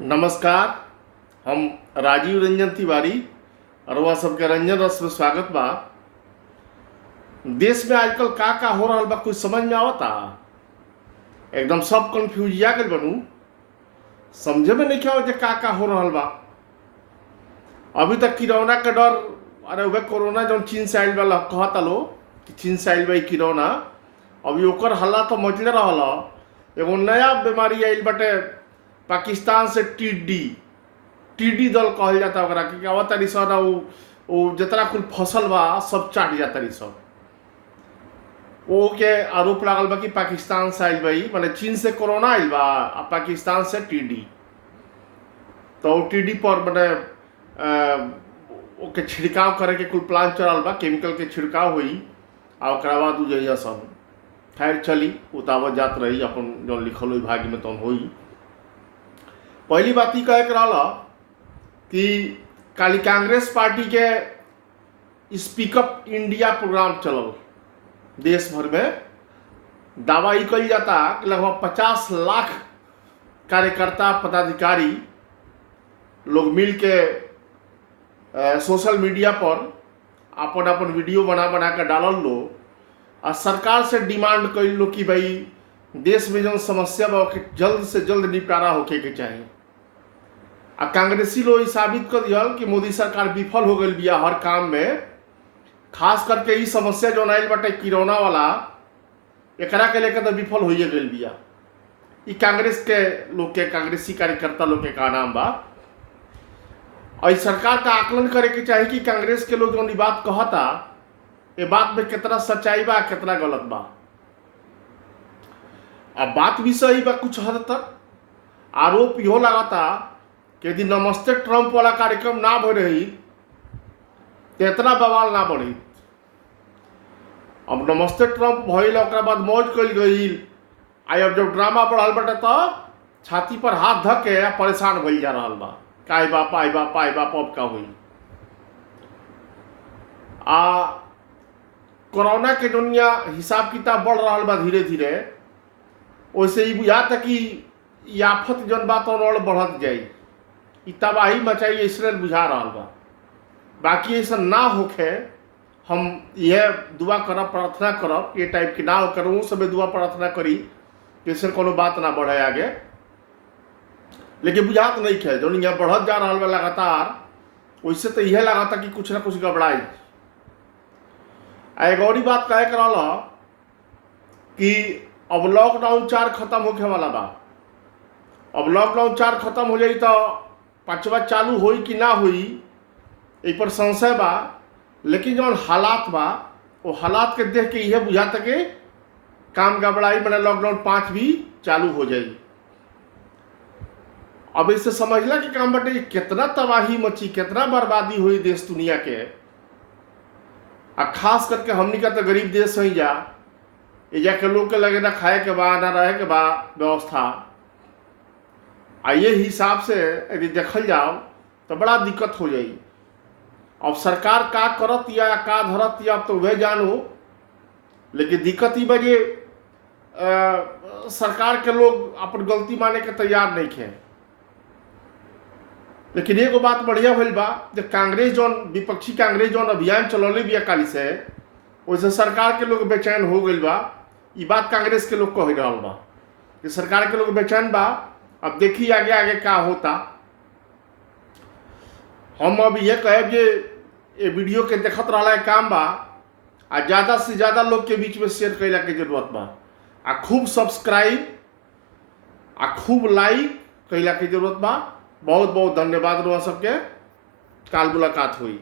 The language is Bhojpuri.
नमस्कार। हम राजीव रंजन तिवारी अरवा सबके रंजन रस में स्वागत बा। देश में आजकल का हो रहा बा कुछ समझ में आवता। एकदम सब कंफ्यूजिया गल बनू, समझे में नहीं क्या का हो रहा बा। अभी तक किरौना के डर, अरे वह कोरोना जो चीन से आयल वाला कहता लो कि चीन से आयल बा किरौना, अभी ओकर हल्ला तो मचले रहा। एगो नया बीमारी आयल बटे पाकिस्तान से, टीडी दल कहल जाता ओकरा कि आवत तारी सन वो जितना कुल फसल बा सब चाट जाता रही सब। वो के आरोप लागल बा कि पाकिस्तान से आयल बा, माने चीन से कोरोना आयल बा आ पाकिस्तान से टीडी। तो टीडी पर माने ओके छिड़काव करे के कुल प्लान चलल बा, केमिकल के छिड़काव हुई आ ओकरा बाद जइया सब खैर चली उतावत जात रही अपन जो लिखल हुई भाग्य में तो होई। पहली बात ही कहे रहा कि काली कांग्रेस पार्टी के स्पीकअप इंडिया प्रोग्राम चलल देश भर में। दावा ही कल जाता कि लगभग 50 लाख कार्यकर्ता पदाधिकारी लोग मिल के सोशल मीडिया पर अपन अपन वीडियो बना बना के डालल लो और सरकार से डिमांड कर लो कि भाई देश में जो समस्या बा जल्द से जल्द निपटारा होके के चाहिए। आ कांग्रेसी लोग साबित कर दिया कि मोदी सरकार विफल हो गई बिया हर काम में, खास करके ई समस्या जो आयल बटे किरौना वाला, एकरा के लेकर तो विफल हो गई बिया। ई कांग्रेस के लोग के, कांग्रेसी कार्यकर्ता लोग के का नाम बा। और सरकार का आकलन करे के चाहिए कि कांग्रेस के लोग जो बात कहता ये बात में कितना सच्चाई बा कितना गलत बा। अब बात भी सही बा कुछ हद तक। आरोप यो लगाता कि यदि नमस्ते ट्रंप वाला कार्यक्रम ना हो रही तो इतना बवाल ना बढ़ी। अब नमस्ते ट्रंप भइल, ओकरा बाद मौज कल गई, आई अब जब ड्रामा बढ़ल बटे तो छाती पर हाथ धक के परेशान भइल जा रहा बा, काई बाप आई बाप आई बाप अब का हुई। कोरोना के दुनिया हिसाब किताब बढ़ रहा बा धीरे धीरे, वैसे ही बुझाता कि ई आफत जन बात और बढ़त जाई, ई तबाही मचाई इसराइल बुझा रहा बा। बाकी ऐसा ना होके हम यह दुआ करब, प्रार्थना करब ये टाइप की ना हो करूँ, सब दुआ प्रार्थना करी कि ऐसे कोनो बात ना बढ़े आगे। लेकिन बुझात नहीं है जो यहाँ बढ़त जा रहा बा लगातार, वैसे तो यह लगाता कि कुछ ना कुछ गड़बड़ाई। एक और बात कहे कर रहा कि अब लॉकडाउन 4 खत्म होके वाला बा। अब लॉकडाउन 4 खत्म हो जाई तो 5वां चालू होई कि ना होई एक पर संशय बा। लेकिन जो हालात बा वो हालात के देख के यह बुझाता कि काम गड़बड़ाई, मैंने लॉकडाउन 5 भी चालू हो जाई। अब इससे समझला कि काम बटे कितना तबाही मची, कितना बर्बादी हुई देश दुनिया के। खास करके हमनी का तो गरीब देश ही जा, एजा के लोग के लगे ना खाए के बा ना रहे के बा व्यवस्था। ये हिसाब से यदि देखल जाओ तो बड़ा दिक्कत हो जाई। अब सरकार का करत या का धरत या तो वह जानो, लेकिन दिक्कत ही बजे सरकार के लोग अपन गलती माने के तैयार नहीं थे। लेकिन एगो बात बढ़िया भइल बा, जब कांग्रेस जौन विपक्षी कांग्रेस जौन अभियान चलौले बिया काली से, वैसे सरकार के लोग बेचैन हो गई बा। ये बात कांग्रेस के लोग कह रहा बा कि सरकार के लोग बेचैन बा। अब देखिए आगे आगे क्या होता। हम अब ये कहे कि ये वीडियो के देखत रहा काम बा आ ज़्यादा से ज़्यादा लोग के बीच में शेयर कैला के जरूरत बा, आ खूब सब्सक्राइब आ खूब लाइक कैला के जरूरत बा। बहुत बहुत धन्यवाद रहा सबके। काल मुलाकात हुई।